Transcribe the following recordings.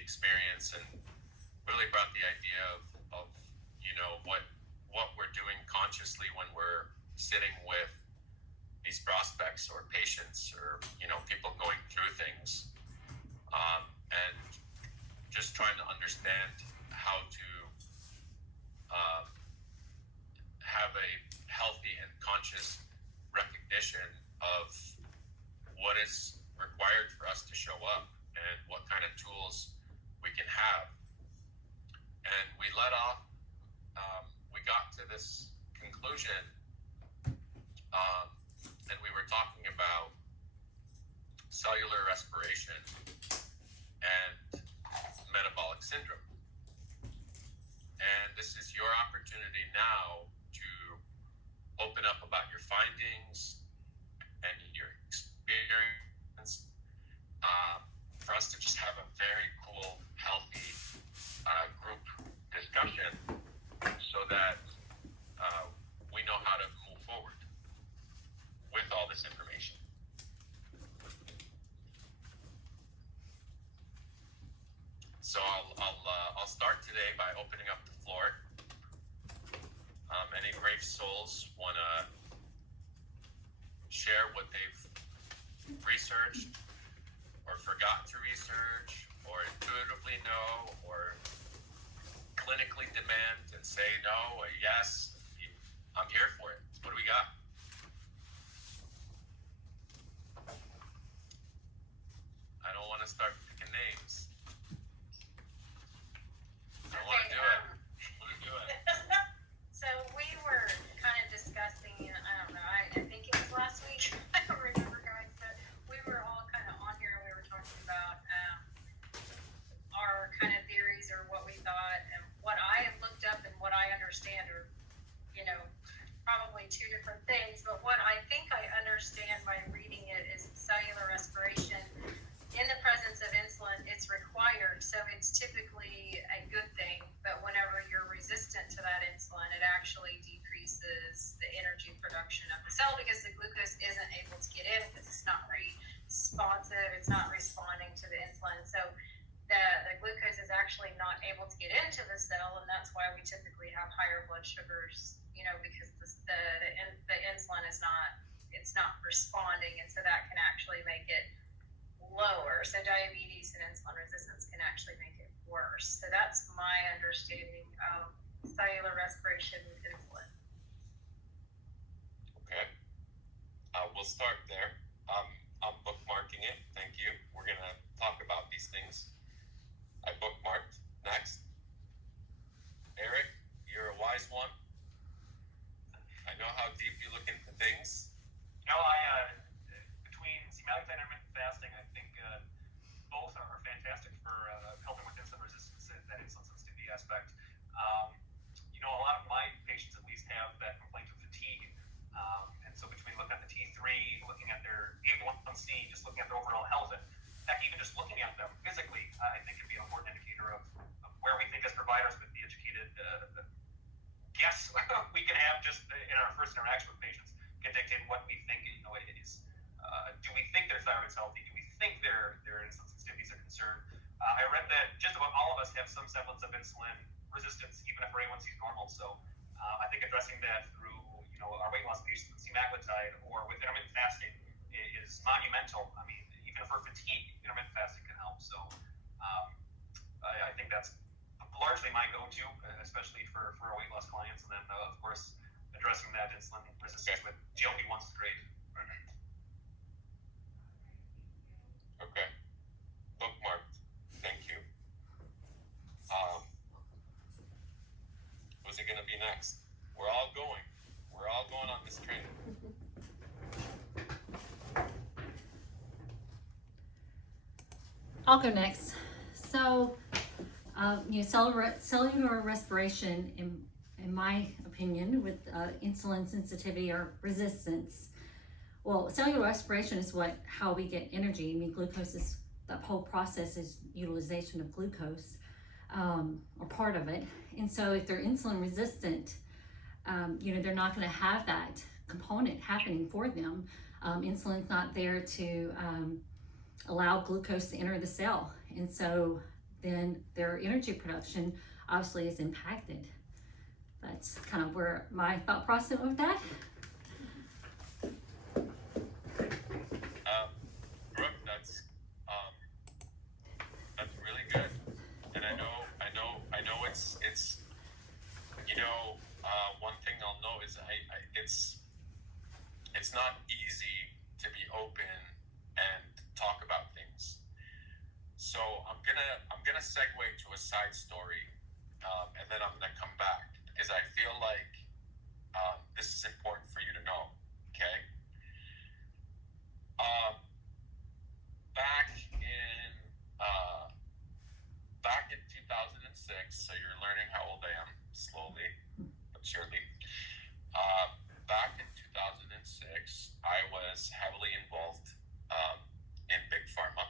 experience and really brought the idea of what we're doing consciously when we're sitting with these prospects or patients or people going through things, and just trying to understand how to have a healthy and conscious recognition of what is required for us to show up and what kind of tools we can have. And we we got to this conclusion, and we were talking about cellular respiration and metabolic syndrome. And this is your opportunity now to open up about your findings and your experience, for us to just have a very cool, healthy group discussion so that we know how to move forward with all this information. So I'll start today by opening up the floor. Any brave souls want to share what they've researched or forgot to research or intuitively know or clinically demand and say no or yes, I'm here for it. What do we got? I don't want to start picking names. I want to do it. So we were kind of discussing, I don't know, I think it was last week, I don't remember guys, but we were all kind of on here and we were talking about our kind of theories or what we thought, and what I have looked up and what I understand are, probably two different things, but what I think I understand by reading it is cellular respiration. In the presence of insulin, it's required, so it's typically a good thing, but whenever you're resistant to that insulin, it actually decreases the energy production of the cell because the glucose isn't able to get in because it's not responsive, it's not responding to the insulin. So the glucose is actually not able to get into the cell, and that's why we typically have higher blood sugars, because the insulin is not responding, and so that can actually make it lower. So diabetes and insulin resistance can actually make it worse. So that's my understanding of cellular respiration with insulin. Okay. We'll start there. I'm bookmarking it. Thank you. We're going to talk about these things. I bookmarked. Next. Eric, you're a wise one. I know how deep you look into things. Between semaglutide and intermittent fasting, I think both are fantastic for helping with insulin resistance and that insulin sensitivity aspect. A lot of my patients at least have that complaint of fatigue. And so between looking at the T3, looking at their A1C, just looking at their overall health, and heck, even just looking at them physically, I think can be an important indicator of where we think as providers with the educated guess we can have just in our first interaction with patients can dictate what we think it is. Do we think their thyroid's healthy? Do we think their insulin sensitivities are concerned? I read that just about all of us have some semblance of insulin resistance, even if our A1C is normal. So I think addressing that through our weight loss patients with semaglutide or with intermittent fasting is monumental. I mean, even for fatigue, intermittent fasting can help. So I think that's largely my go-to, especially for our weight loss clients. And then, of course, addressing that insulin resistance with GLP-1s is great. Okay. Bookmarked. Thank you. Who's it going to be next? We're all going on this train. I'll go next. So, cellular respiration, in my opinion, with insulin sensitivity or resistance. Well, cellular respiration is how we get energy. I mean, glucose is, the whole process is utilization of glucose, or part of it. And so if they're insulin resistant, they're not going to have that component happening for them. Insulin's not there to allow glucose to enter the cell. And so then their energy production obviously is impacted. That's kind of where my thought process of that. Brooke, that's really good, and I know it's one thing I'll know is it's not easy to be open and talk about things. So I'm gonna segue to a side story, and then I'm gonna come back because I feel like this is important for you to know. Okay. Back in uh, back in 2006, so you're learning how old I am slowly but surely. Back in 2006, I was heavily involved in big pharma.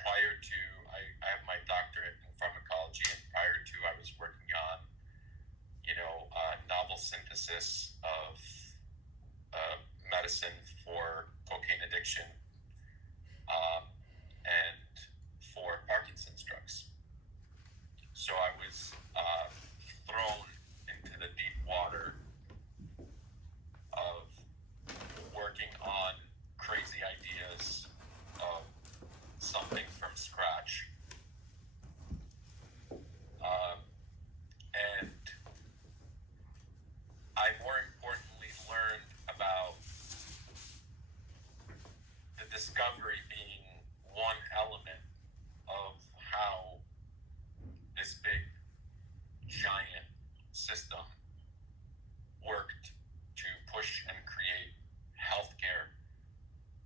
Prior to, I have my doctorate in pharmacology, and prior to, I was working on, novel synthesis of medicine for cocaine addiction and for Parkinson's drugs. So I was thrown into the deep water of working on crazy ideas of something from scratch. And I more importantly learned about the discovery being one element of how this big giant system worked to push and create healthcare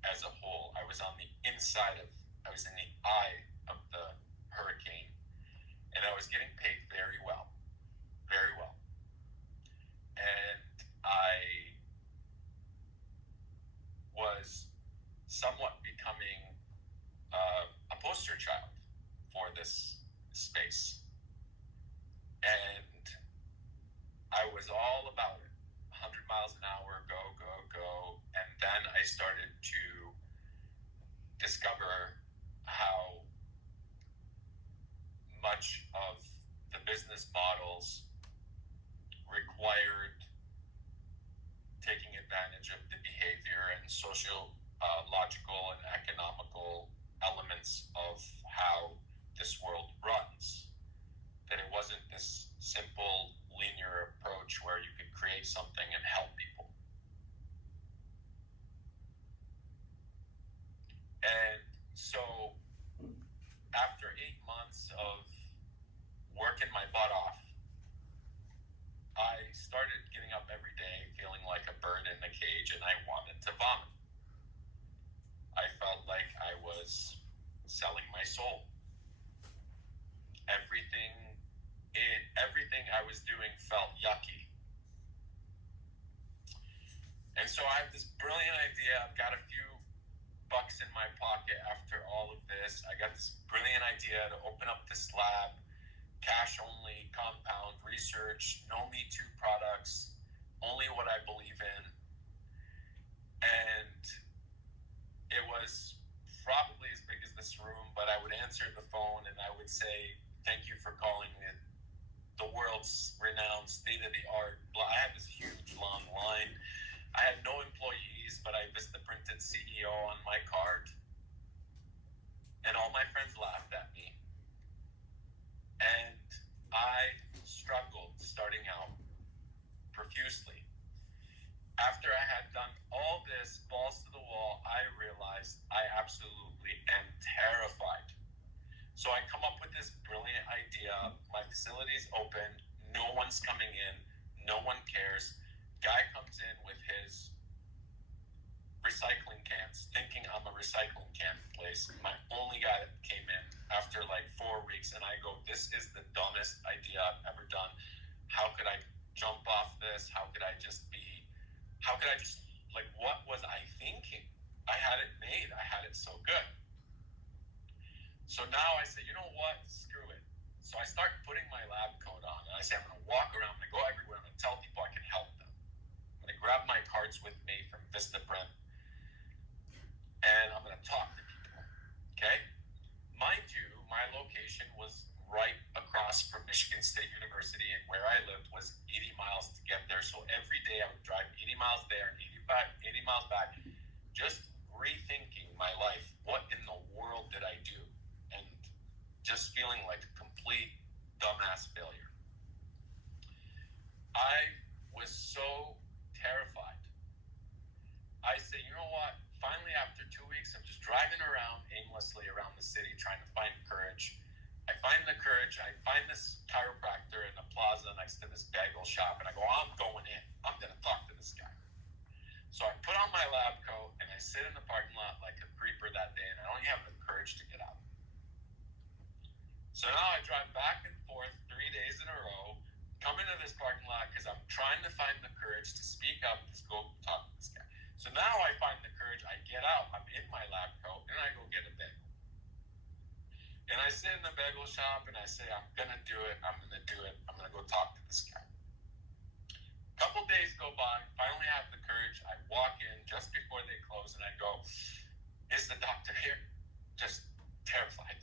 as a whole. I was I was in the eye of the hurricane, and I was getting paid very well, very well. And I was somewhat becoming a poster child for this space. And I was all about it, 100 miles an hour, go, go, go. And then I started to discover how much of the business models required taking advantage of the behavior and social, logical, and economical elements of how this world runs. That it wasn't this simple, linear approach where you could create something and help people. And so, after 8 months of working my butt off, I started getting up every day feeling like a bird in a cage, and I wanted to vomit. I felt like I was selling my soul. Everything I was doing felt yucky. And so I have this brilliant idea. I've got a few bucks in my pocket after all of this. I got this brilliant idea to open up this lab, cash only, compound, research, no Me Too products, only what I believe in. And it was probably as big as this room, but I would answer the phone and I would say, thank you for calling me the world's renowned state-of-the-art. I had this huge long line. I had no employees, but I Vista printed CEO on my card. And all my friends laughed at me. And I struggled starting out profusely. After I had done all this, balls to the wall, I realized I absolutely am terrified. So I come up with this brilliant idea. My facility's open. No one's coming in. No one cares. Guy comes in with his recycling cans, thinking I'm a recycling can place. My only guy that came in after like 4 weeks, and I go, this is the dumbest idea I've ever done. How could I jump off this? What was I thinking? I had it made. I had it so good. So now I say, you know what? Screw it. So I start putting my lab coat on, and I say, I'm going to walk around, I'm going to go everywhere, I'm going to tell people I can help them. I'm going to grab my cards with me from Vistaprint, and I'm going to talk to people, okay? My location was right across from Michigan State University, and where I lived was 80 miles to get there. So every day I would drive 80 miles there and 80 miles back, just rethinking my life. What in the world did I do? And just feeling like a complete dumbass failure. I was so terrified. I said, you know what? Finally, after 2 weeks of just driving around aimlessly around the city trying to find courage, I find the courage. I find this chiropractor in the plaza next to this bagel shop, and I go, I'm going in. I'm going to talk to this guy. So I put on my lab coat, and I sit in the parking lot like a creeper that day, and I don't even have the courage to get out. So now I drive back and forth 3 days in a row, come into this parking lot because I'm trying to find the courage to speak up, to go talk to this guy. So now I find the courage, I get out, I'm in my lab coat, and I go get a bagel. And I sit in the bagel shop and I say, I'm going to do it, I'm going to do it, I'm going to go talk to this guy. A couple days go by, finally I have the courage, I walk in just before they close and I go, is the doctor here? Just terrified.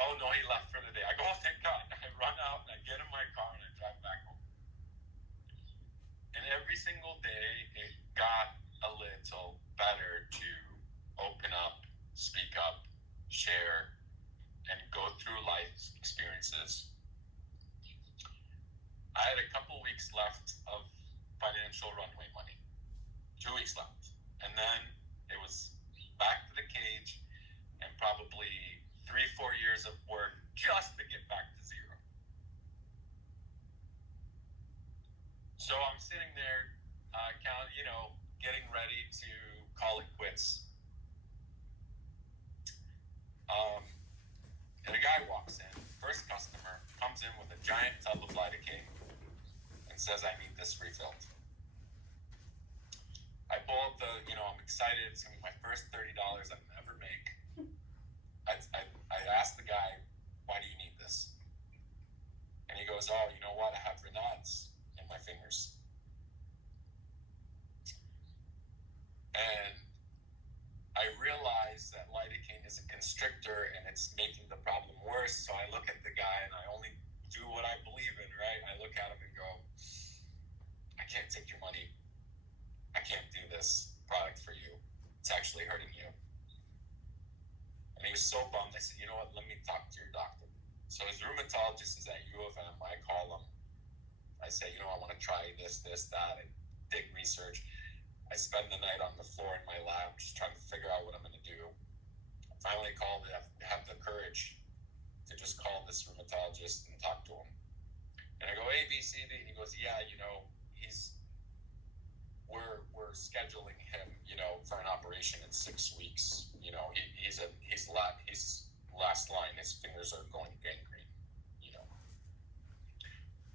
Oh no, he left for the day. I go, oh thank God. I run out and I get in my car and I drive back home. And every single day it got a little better to open up, speak up, share, and go through life's experiences. I had a couple weeks left of financial runway money. 2 weeks left. And then it was back to the cage and probably 3-4 years of work just to get back to zero. So I'm sitting there, getting ready to call it quits. And a guy walks in, first customer, comes in with a giant tub of lidocaine and says, I need this refilled. I pull up I'm excited, it's going to be my first $30 I'll ever make. I asked the guy, why do you need this? And he goes, oh, you know what, I have Raynaud's in my fingers. And I realize that lidocaine is a constrictor and it's making the problem worse. So I look at the guy and I only do what I believe in, right? I look at him and go, I can't take your money. I can't do this product for you. It's actually hurting you. And he was so bummed. I said, you know what? Let me talk to your doctor. So his rheumatologist is at U of M. I call him. I say, I want to try this, that, and dig research. I spend the night on the floor in my lab just trying to figure out what I'm going to do. I finally called it. I have the courage to just call this rheumatologist and talk to him. And I go, A, B, C, D. And he goes, yeah, we're scheduling him, for an operation in 6 weeks. He's last line. His fingers are going gangrene.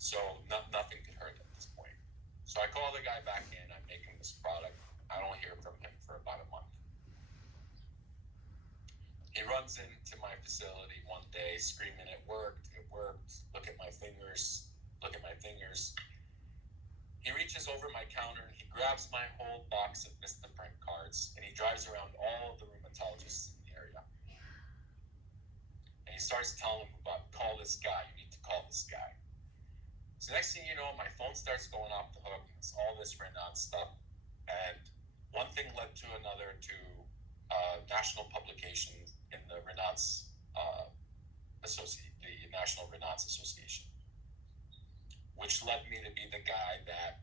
So nothing could hurt at this point. So I call the guy back in. I'm making this product. I don't hear from him for about a month. He runs into my facility one day screaming, it worked. Look at my fingers. He reaches over my counter and he grabs my whole box of Vistaprint cards and he drives around all of the rheumatologists in the area. And he starts telling them about, call this guy, you need to call this guy. So next thing you know, my phone starts going off the hook. It's all this Raynaud stuff. And one thing led to another to national publication in the Raynaud's the National Raynaud's Association, which led me to be the guy that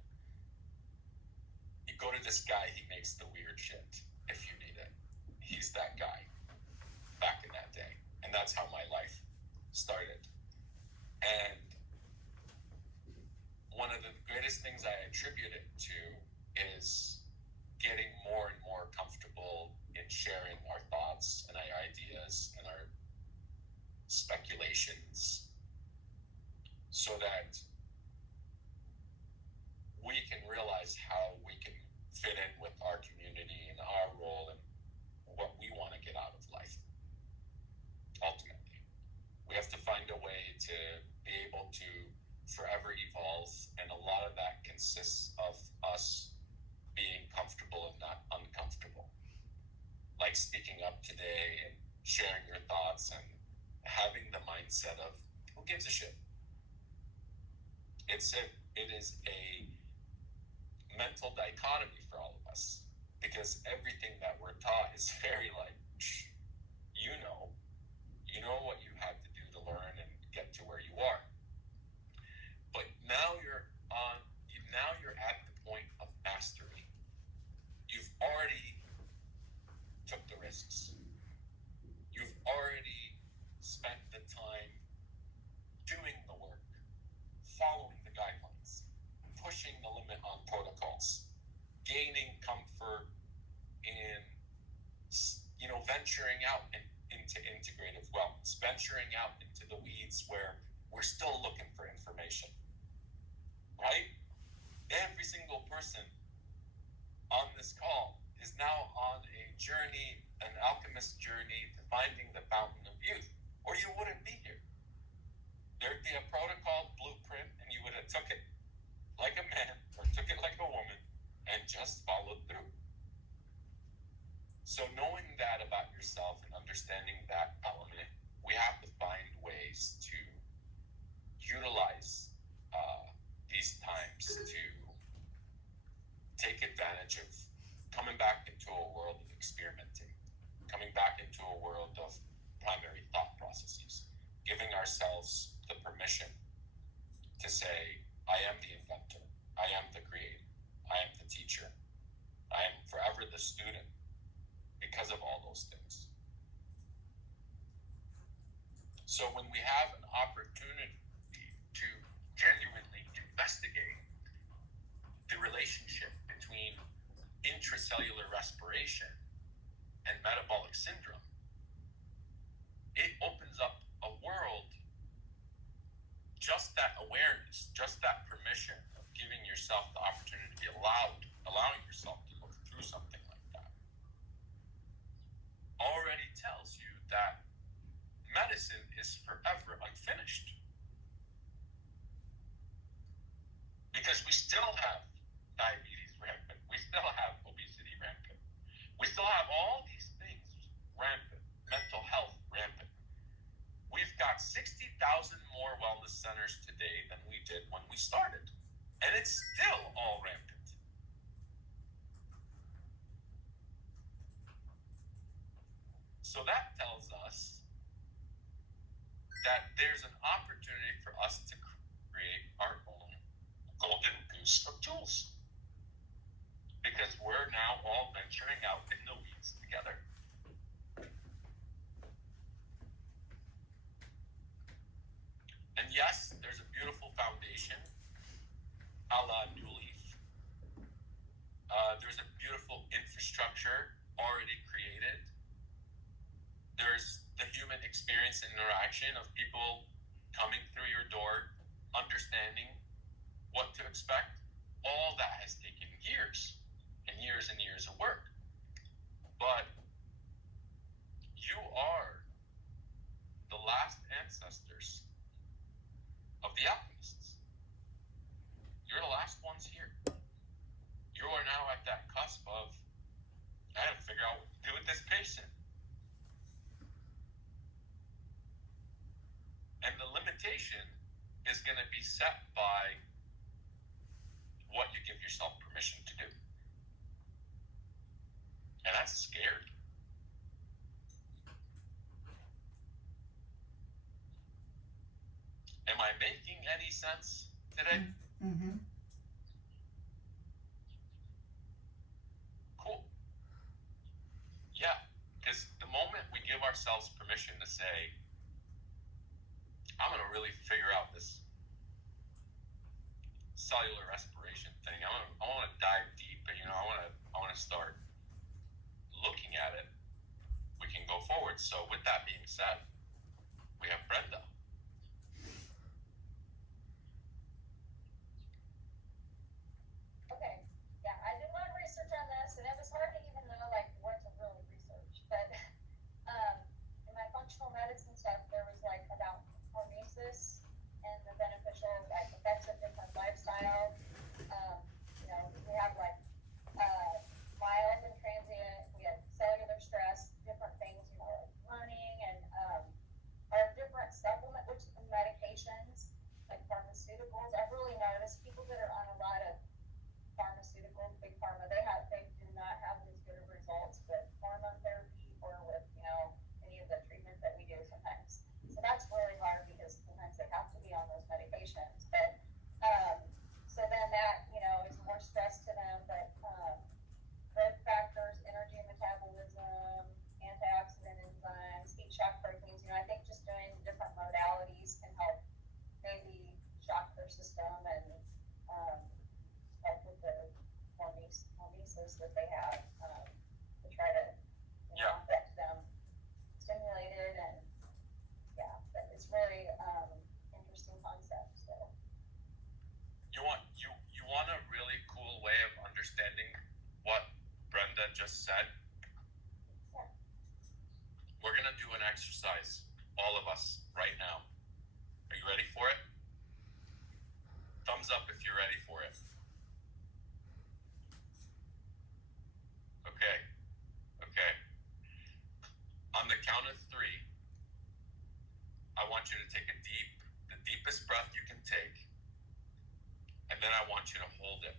you go to this guy, he makes the weird shit if you need it. He's that guy back in that day. And that's how my life started. And one of the greatest things I attribute it to is getting more and more comfortable in sharing our thoughts and our ideas and our speculations so that we can realize how we can fit in with our community and our role and what we want to get out of life. Ultimately, we have to find a way to be able to forever evolve, and a lot of that consists of us being comfortable and not uncomfortable. Like speaking up today and sharing your thoughts and mindset of who gives a shit. It is a mental dichotomy for all of us, because everything that we're taught is very like, you know what you had to do to learn and get to where you are. But now you're at the point of mastery. You've already took the risks. You've already spent the time doing the work, following the guidelines, pushing the limit on protocols, gaining comfort in, venturing out into integrative wellness, venturing out into the weeds where we're still looking for information, right? Every single person on this call is now on a journey, an alchemist journey to finding the fountain of youth, or you wouldn't be here. There'd be a protocol blueprint, and you would have took it like a man or took it like a woman and just followed through. So knowing that about yourself and understanding that element, we have to find ways to utilize these times to take advantage of coming back into a world of experimenting, coming back into a world of primary thought processes, giving ourselves the permission to say, I am the inventor, I am the creator, I am the teacher, I am forever the student because of all those things. So when we have an opportunity to genuinely investigate the relationship between intracellular respiration and metabolic syndrome, it opens up a world, just that awareness, just that permission of giving yourself the opportunity to be allowing yourself to look through something like that, already tells you that medicine is forever unfinished. Because we still have diabetes rampant. We still have obesity rampant. We still have all these things rampant. Mental health rampant. We've got 60,000 more wellness centers today than we did when we started. And it's still all rampant. So that tells us that there's an opportunity for us to create our own golden goose of tools. Because we're now all venturing out in the weeds together. And yes, there's a beautiful foundation, a la New Leaf. There's a beautiful infrastructure already created. There's the human experience and interaction of people coming through your door, understanding what to expect. All that has taken years and years and years of work. But you are the last ancestors of the alchemists. You're the last ones here. You are now at that cusp of, I have to figure out what to do with this patient. And the limitation is going to be set by what you give yourself permission to do. And that's scary. Am I making any sense today? Mm-hmm. Cool. Yeah, because the moment we give ourselves permission to say, I'm going to really figure out this cellular respiration thing. I want to dive deep, and I want to start looking at it. We can go forward. So with that being said, we have Brenda. Okay, yeah, I did a lot of research on this, and it was hard to even know like what to really research. But in my functional medicine stuff, there was like about hormesis and the beneficial like effects of different lifestyle. We have like mild and transient. We have cellular stress, different things, like running, and our different supplements. system and help with the hormesis that they have to try to get them stimulated. And yeah, but it's really interesting concept. So You want a really cool way of understanding what Brenda just said? yeah. We're gonna do an exercise, all of us, right now. Are you ready for it? Thumbs up if you're ready for it. Okay. On the count of 3, I want you to take the deepest breath you can take, and then I want you to hold it.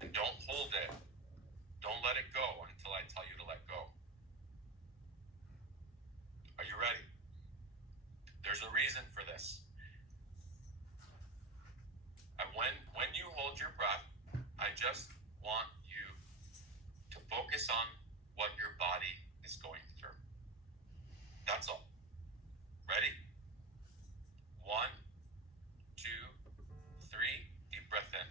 And don't hold it. Don't let it go until I tell you to let go. Are you ready? There's a reason for this. And when you hold your breath, I just want you to focus on what your body is going through. That's all. Ready? 1, 2, 3. Deep breath in.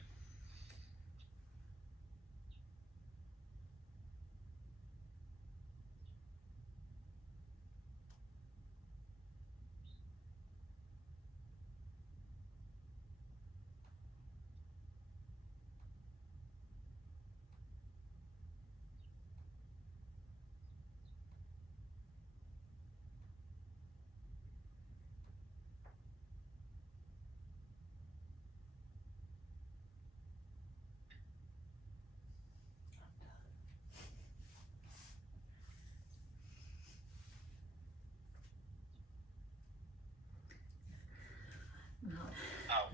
Out.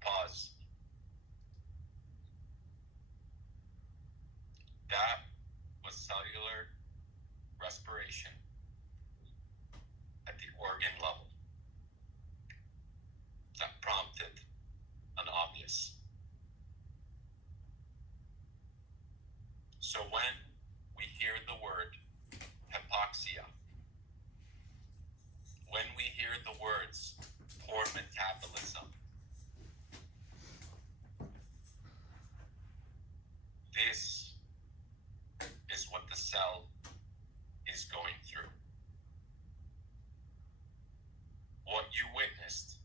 Pause. That was cellular respiration at the organ level. That prompted an obvious. So when we hear the word hypoxia, when we hear the words poor metabolism, this is what the cell is going through. What you witnessed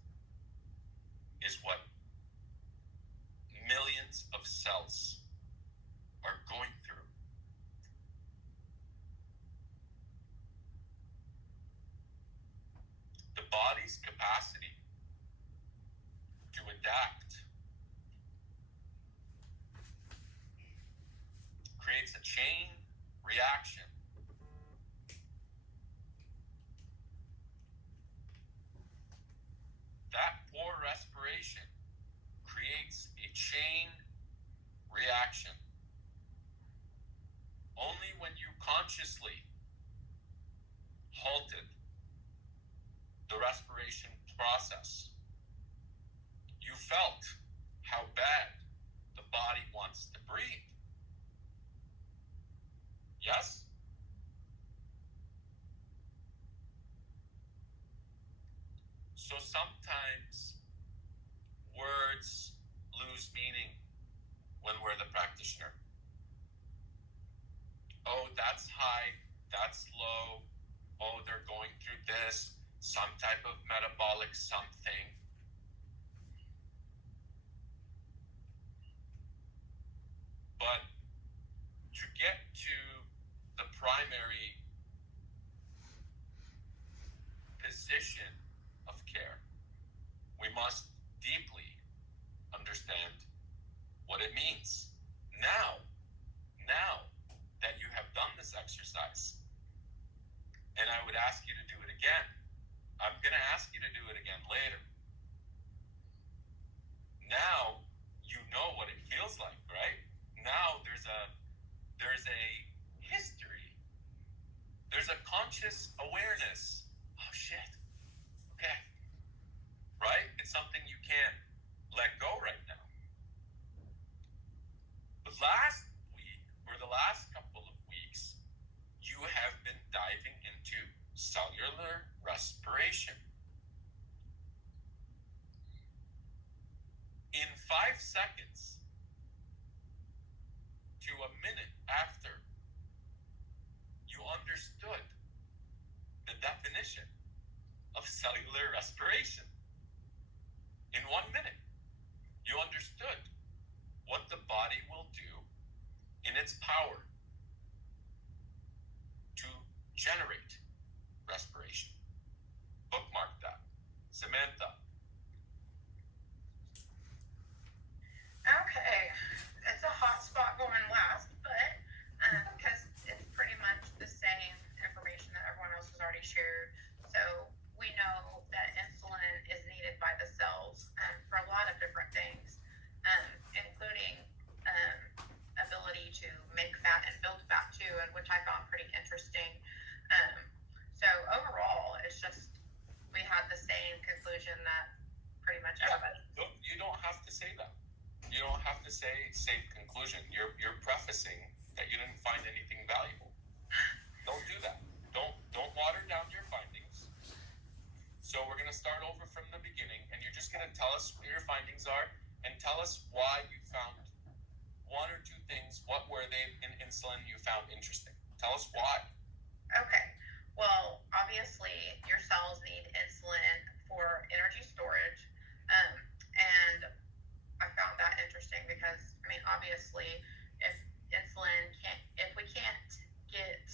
is what millions of cells are going through. The body's capacity to adapt creates a chain reaction. That poor respiration creates a chain reaction. Only when you consciously halted the respiration process, you felt how bad the body wants to breathe. Yes? So sometimes words lose meaning when we're the practitioner. Oh, that's high, that's low. Oh, they're going through this, some type of metabolic something. But to get to the primary position of care, we must deeply understand what it means. Now that you have done this exercise, and I would ask you to do it again. I'm going to ask you to do it again later. Now you know what it feels like, right? Now there's a history. There's a conscious awareness. Oh shit. Okay. Right? It's something you can't let go right now. But last week, or the last couple of weeks, respiration. In 5 seconds to a minute after you understood the definition of cellular respiration, in 1 minute, you understood what the body will do in its power to generate respiration. Bookmark that. Samantha. Okay, it's a hot spot going last, but because it's pretty much the same information that everyone else has already shared. So we know that insulin is needed by the cells for a lot of different things, including ability to make fat and build fat too, and which I found pretty interesting. So overall, it's just we had the same conclusion that pretty much everybody. You don't have to say that. You don't have to say same conclusion. You're prefacing that you didn't find anything valuable. Don't do that. Don't water down your findings. So we're gonna start over from the beginning, and you're just gonna tell us what your findings are, and tell us why you found 1 or 2 things. What were they in insulin you found interesting? Tell us why. Okay. Well, obviously, your cells need insulin for energy storage, and I found that interesting because, I mean, obviously, if we can't get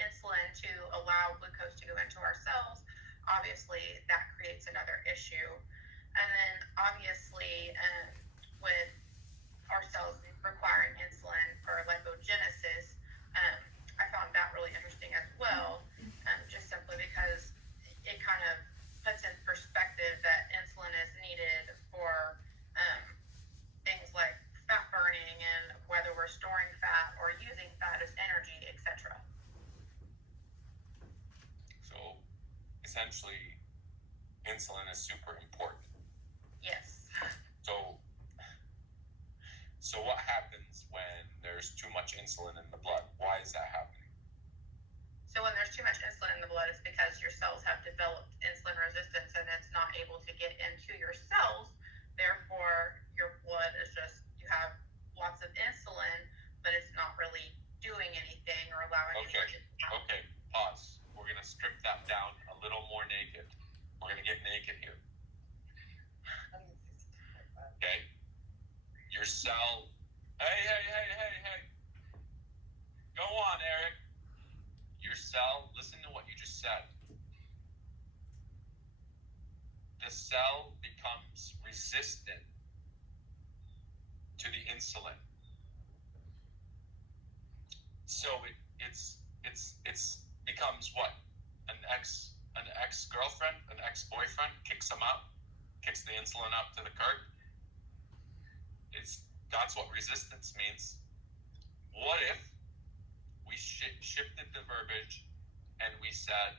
insulin to allow glucose to go into our cells, obviously that creates another issue. And then, obviously, with our cells requiring insulin for lipogenesis, I found that really interesting as well, just simply because it kind of puts in perspective that insulin is needed for things like fat burning and whether we're storing fat or using fat as energy, etc. So essentially, insulin is super important. Yes. So what happens when there's too much insulin in the blood? Why is that happening? So when there's too much insulin in the blood, it's because your cells have developed insulin resistance and it's not able to get into your cells. Therefore, your blood is just, you have lots of insulin, but it's not really doing anything or allowing Okay, pause. We're going to strip that down a little more naked. We're going to get naked here. Okay? Your cell. Hey. Go on, Eric. Your cell, listen to what you just said. The cell becomes resistant to the insulin. So it's becomes what? An ex-girlfriend, an ex-boyfriend kicks them up, kicks the insulin up to the curb. That's what resistance means. What if we shifted the verbiage and we said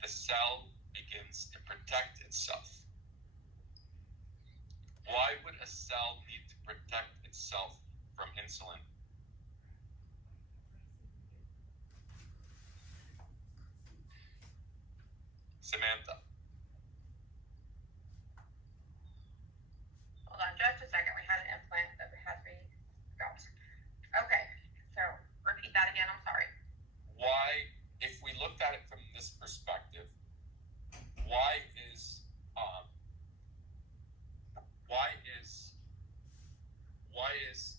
the cell begins to protect itself? Why would a cell need to protect itself from insulin? Samantha. Hold on just a second. We had an implant that had to be got. Okay, so repeat that again. I'm sorry. Why, if we looked at it from this perspective, why is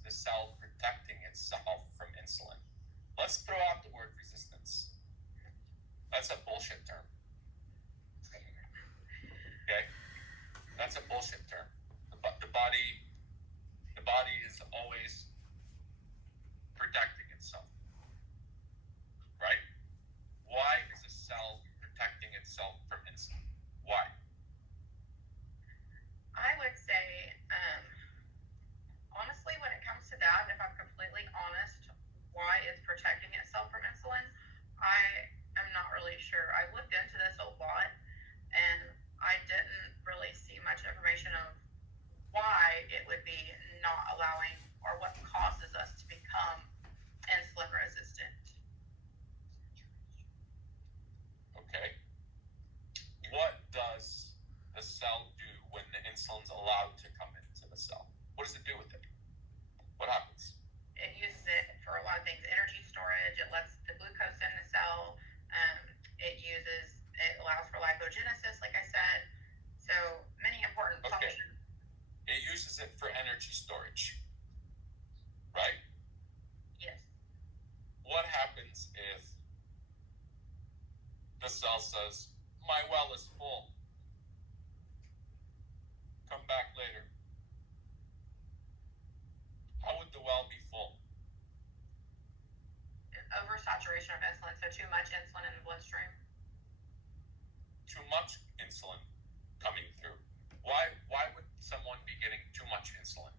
the cell protecting itself from insulin? Let's throw out the word resistance. That's a bullshit term. Okay? That's a bullshit term. The body is always protecting itself. Right? Why is a cell protecting itself from insulin? Why? I would say, honestly, when it comes to that, if I'm completely honest, why it's protecting itself from insulin, I am not really sure. I looked into this a lot, and I didn't really see much information of why it would be not allowing or what causes us to become insulin resistant. Okay. uses it for energy storage, right? Yes. What happens if the cell says, my well is full, come back later? How would the well be full? Oversaturation of insulin, so too much insulin in the bloodstream. Too much insulin coming through. Why would someone be getting too much insulin?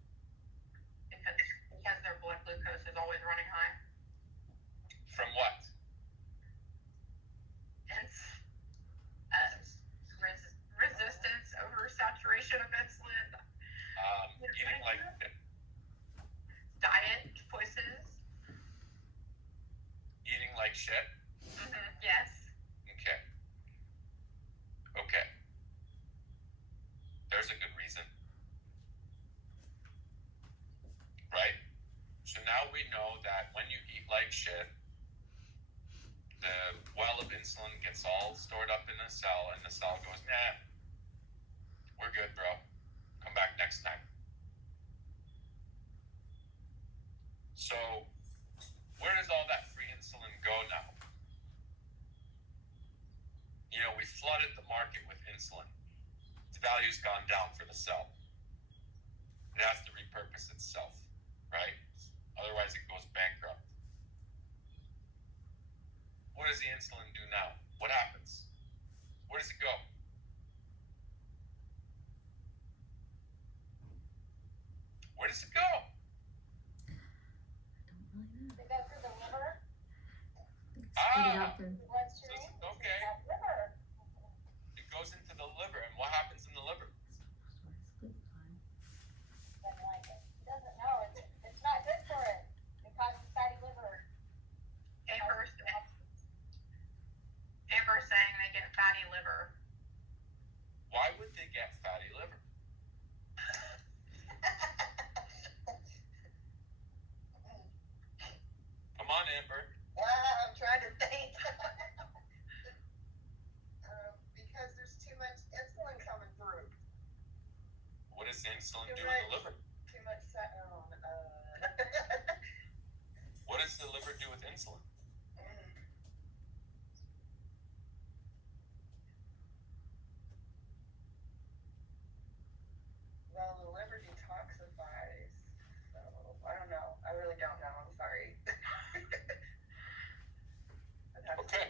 Because their blood glucose is always running high. From what? It's resistance, oversaturation of insulin. Eating like Diet choices. eating like shit. Yes. Okay. There's a good reason. Right? So now we know that when you eat like shit, the well of insulin gets all stored up in the cell, and the cell goes, nah, we're good, bro. Come back next time. So, where does all that free insulin go now? You know, we flooded the market with insulin. Its value's gone down for the cell. It has to repurpose itself, right? Otherwise, it goes bankrupt. What does the insulin do now? What happens? Where does it go? Where does it go? They go through the liver, Spit it out through. bloodstream. Okay. That liver. It goes into the liver, and what happens in the liver? Doesn't like it. He doesn't know. It's not good for it. It causes fatty liver. Amber's saying they get fatty liver. Why would they get fatty liver? Come on, Amber. I'm trying to think. Because there's too much insulin coming through. What does insulin Too do in much. the liver? Too much. What does the liver do with insulin? Well, the liver detoxifies. So I don't know. I really don't know. I'm sorry. I'd have to- Okay.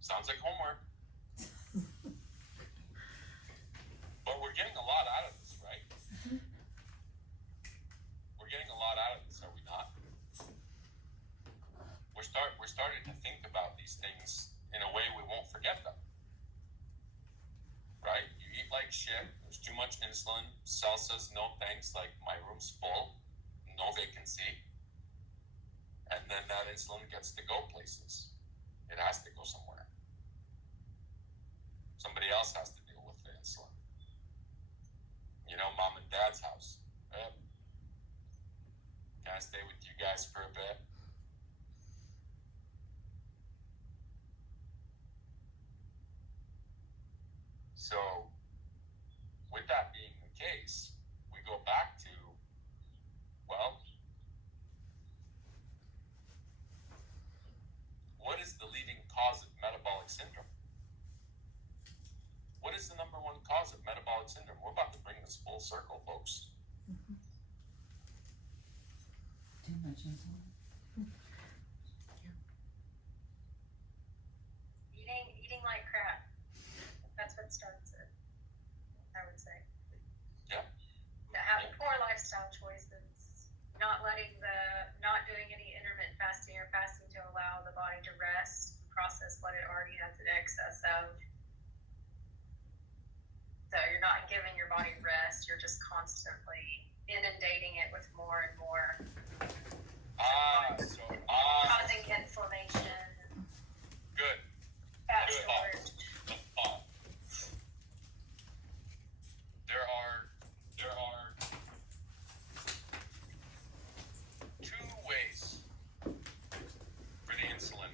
Sounds like homework. But we're getting a lot out of this, right? We're getting a lot out of this, are we not? We're starting to think about these things in a way we won't forget them. Right? You eat like shit, there's too much insulin, cell says no thanks, like my room's full, no vacancy. And then that insulin gets to go places. It has to go somewhere. Somebody else has to deal with the insulin. You know, mom and dad's house. Can I stay with you guys for a bit? So, with that being the case, we go back to, well, what is the leading cause of metabolic syndrome? What is the number one cause of metabolic syndrome? We're about to bring this full circle, folks. Too much insulin. Eating like crap. That's what starts it, I would say. Yeah. Having poor lifestyle choices, not doing any intermittent fasting or fasting to allow the body to rest, process what it already has in excess of. So you're not giving your body rest, you're just constantly inundating it with more and more. Causing inflammation, Good. fat Good. storage. There are two ways for the insulin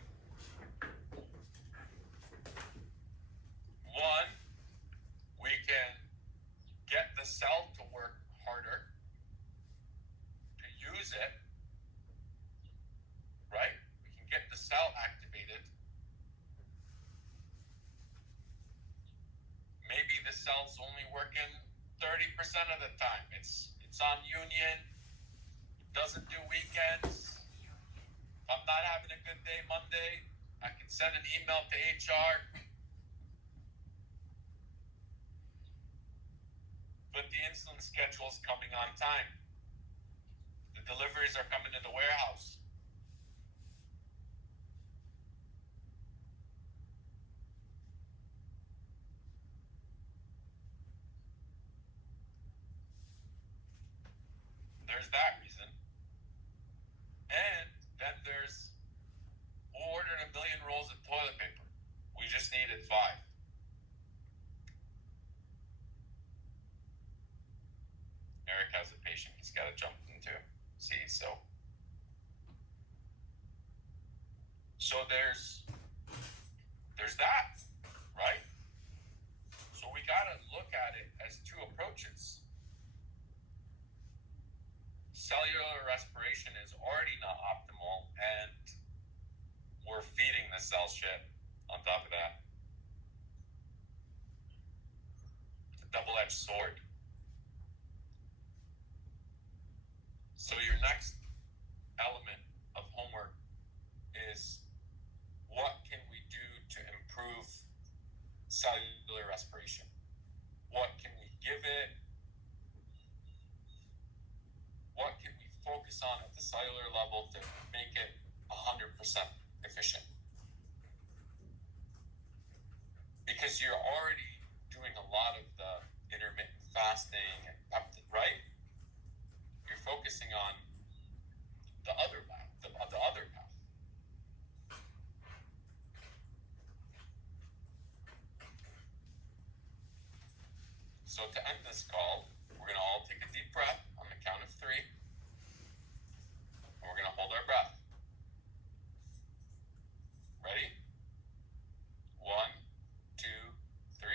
get the cell to work harder, to use it, right? We can get the cell activated. Maybe the cell's only working 30% of the time. It's on union, it doesn't do weekends. If I'm not having a good day Monday, I can send an email to HR. But the insulin schedule is coming on time. The deliveries are coming to the warehouse. There's that reason. And then there's who ordered 1 million rolls of toilet paper? We just needed 5. Eric has a patient he's got to jump into. See, so there's that, right? So we got to look at it as 2 approaches. Cellular respiration is already not optimal, and we're feeding the cell shit on top of that. It's a double-edged sword. So your next element of homework is, what can we do to improve cellular respiration? What can we give it? What can we focus on at the cellular level to make it 100% efficient? Because you're already doing a lot of the intermittent fasting and right? You're focusing on the other path, the other path. So to end this call, we're going to all take a deep breath on the count of 3. And we're going to hold our breath. Ready? 1, 2, 3.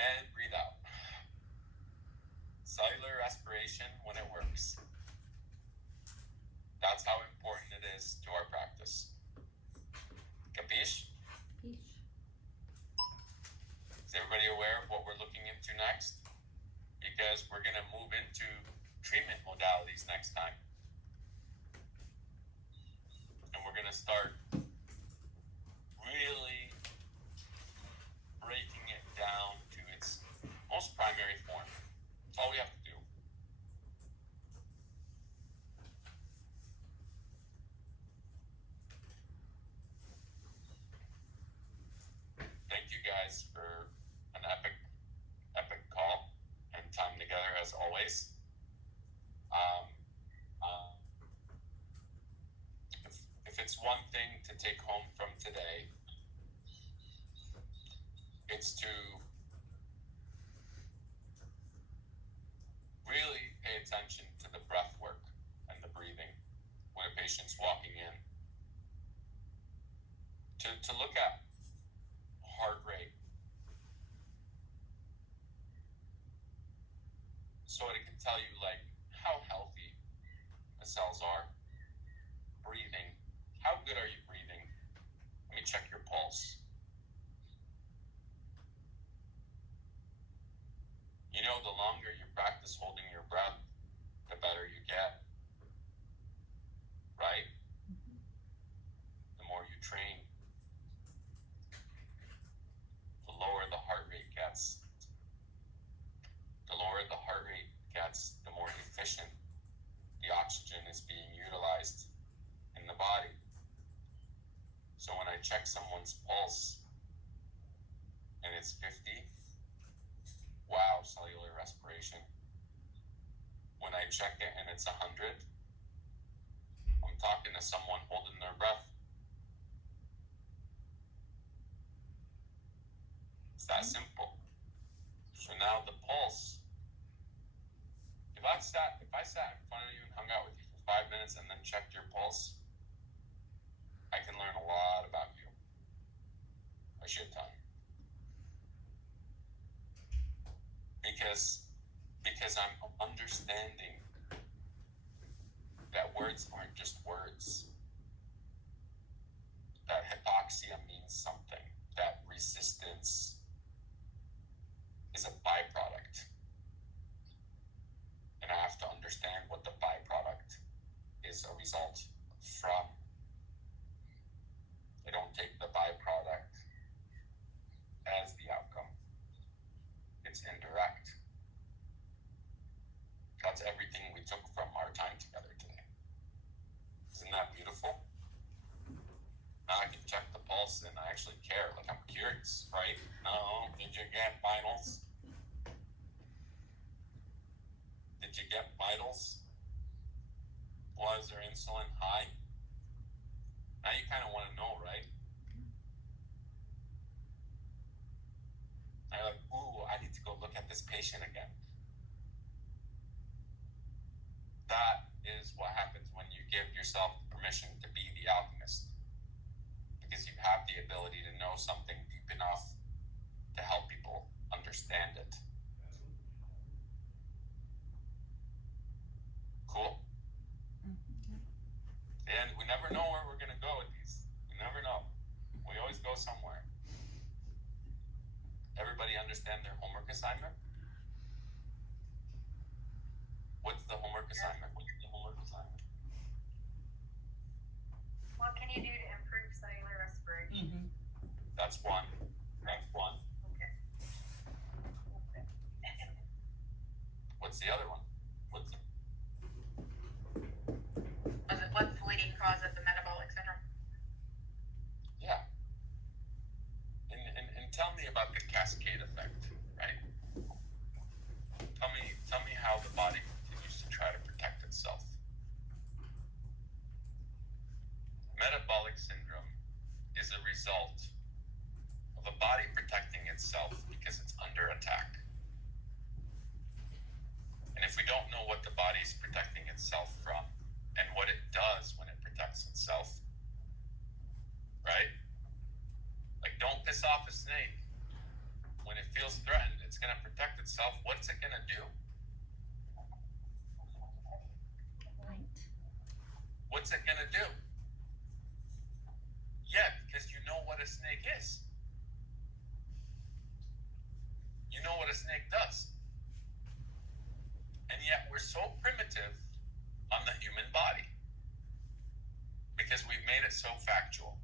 And breathe out. Cellular respiration when it works. That's how important it is to our practice. Capiche? Peach. Is everybody aware of what we're looking into next? Because we're going to move into treatment modalities next time. And we're going to start really breaking it down to its most primary form. That's all we have to do. Thank you guys for an epic call and time together as always. If it's one thing to take home from today, it's to really pay attention to the breath work and the breathing when a patient's walking in. To look at heart rate, so it can tell you like how healthy the cells are. Breathing, how good are you breathing? Let me check your pulse. You know, the longer you practice holding your breath, the better you get, right? The more you train, the lower the heart rate gets. The lower the heart rate gets, the more efficient the oxygen is being utilized in the body. So when I check someone's pulse and it's 50, wow, cellular respiration. When I check it and it's 100, I'm talking to someone holding their breath. It's that simple. So now the pulse. If I sat in front of you and hung out with you for 5 minutes and then checked your pulse, I can learn a lot about you. A shit ton. because I'm understanding that words aren't just words. That hypoxia means something. That resistance is a byproduct. And I have to understand what the byproduct is a result from. I don't take the byproduct as the outcome. It's indirect. That's everything we took from our time together today. Isn't that beautiful? Now I can check the pulse and I actually care. Like, I'm curious, right? No, did you get vitals? Did you get vitals? Was their insulin high? Now you kind of want to know, right? I'm like, ooh, I need to go look at this patient again. That is what happens when you give yourself permission to be the alchemist. Because you have the ability to know something deep enough to help people understand it. Cool? And we never know where we're going to go with these. We never know. We always go somewhere. Everybody understand their homework assignment? What's the homework assignment? What can you do to improve cellular respiration? That's one. That's one. Okay. What's the other one? Was it what's the leading cause of the metabolic syndrome? Yeah. And tell me about the cascade effect, right? Tell me how the body continues to try to protect itself. Metabolic syndrome is a result of a body protecting itself because it's under attack. And if we don't know what the body is protecting itself from and what it does when it protects itself, right? Like, don't piss off a snake. When it feels threatened, it's going to protect itself. What's it going to do? Right. What's it going to do? Yeah, because you know what a snake is. You know what a snake does. And yet we're so primitive on the human body because we've made it so factual.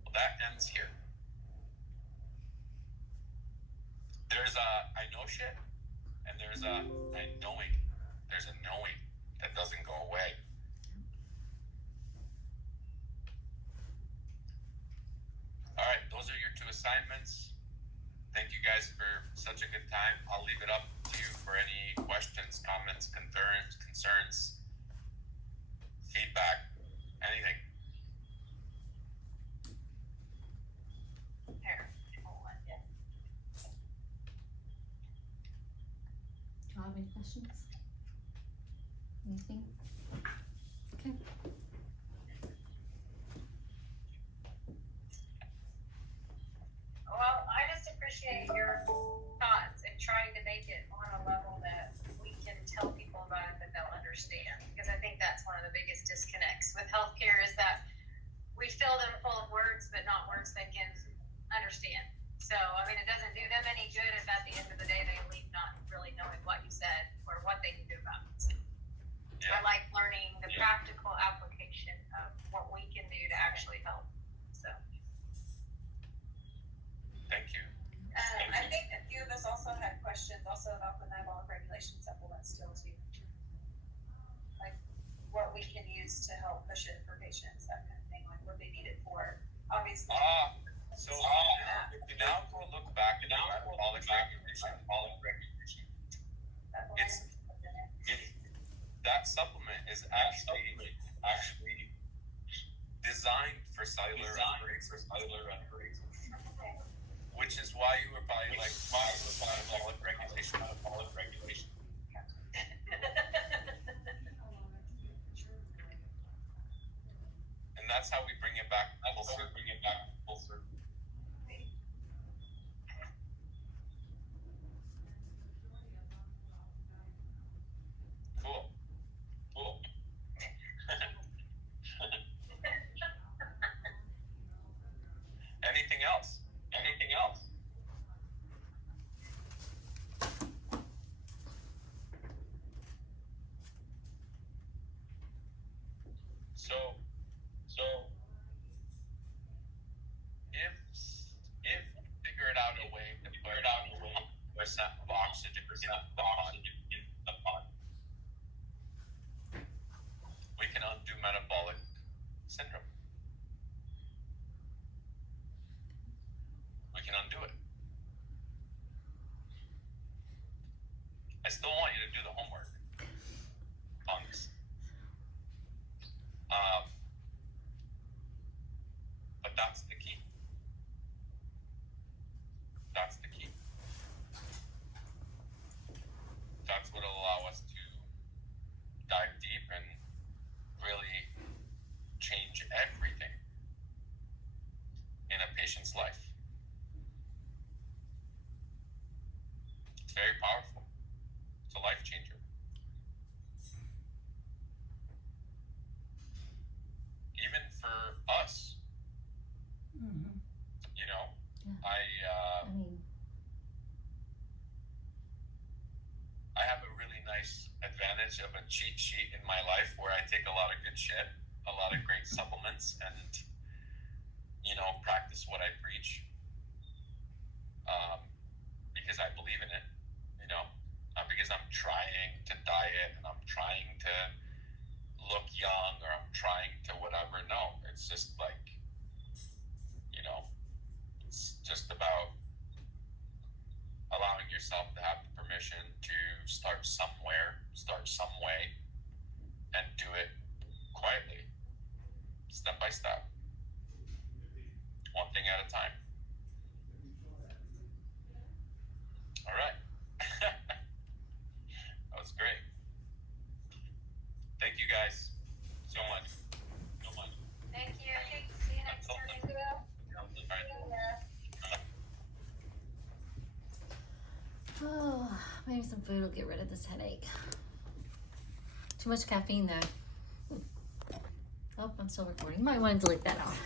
Well, that ends here. There's a I know shit, and there's a I knowing. There's a knowing that doesn't go away. All right, those are your 2 assignments. Thank you guys for such a good time. I'll leave it up to you for any questions, comments, concerns, feedback, anything. Here, hold on, yeah. Do you have any questions? Anything? Okay. Well, I just appreciate your thoughts and trying to make it on a level that we can tell people about it that they'll understand. Because I think that's one of the biggest disconnects with healthcare is that we fill them full of words, but not words they can understand. So, I mean, it doesn't do them any good if at the end of the day they leave not really knowing what you said or what they can do about it. So, I like learning the practical application of what we can do to actually help. So. Thank you. I think a few of us also had questions also about the metabolic regulation supplements still too. Like what we can use to help push it for patients, that kind of thing, like what they need it for. Obviously. So if you now go look back at metabolic regulation, that supplement is actually designed for cellular respiration. Which is why you were probably like, metabolic regulation. And that's how we bring it back full circle. So if figured out a way to put percent of oxygen in the body, we can undo metabolic syndrome. We can undo it. I still want you to do the homework on this. But that's the key. That's the key. That's what will allow us to dive deep and really change everything in a patient's life. It's very powerful. It's a life changer. Even for us, Mhm. you know, Yeah. I I mean, I have a really nice advantage of a cheat sheet in my life where I take a lot of good shit, a lot of great supplements, and practice what I preach. Because I believe in it, not because I'm trying to diet and I'm trying to look young or I'm trying to whatever. No, it's just like, it's just about allowing yourself to have the permission to start somewhere, start some way, and do it quietly, step by step, one thing at a time. All right. That was great. Thank you guys so much. Thank you. See you next time. oh, maybe some food will get rid of this headache. Too much caffeine though. Oh, I'm still recording. You might want to delete that off.